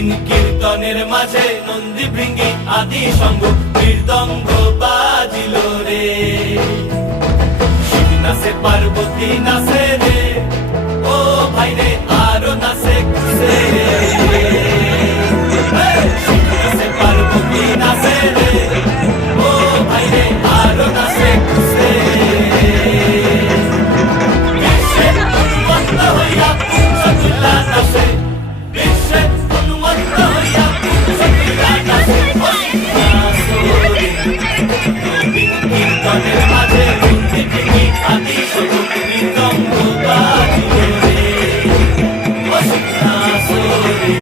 বিন কীর্তনের মাঝে নন্দী ভৃঙ্গি আদি সঙ্গ মৃদঙ্গ বাজিল রে। শিব নাচে পার্বতী নাচে রে, ও ভাই রে আরো নাচে খুশে রে।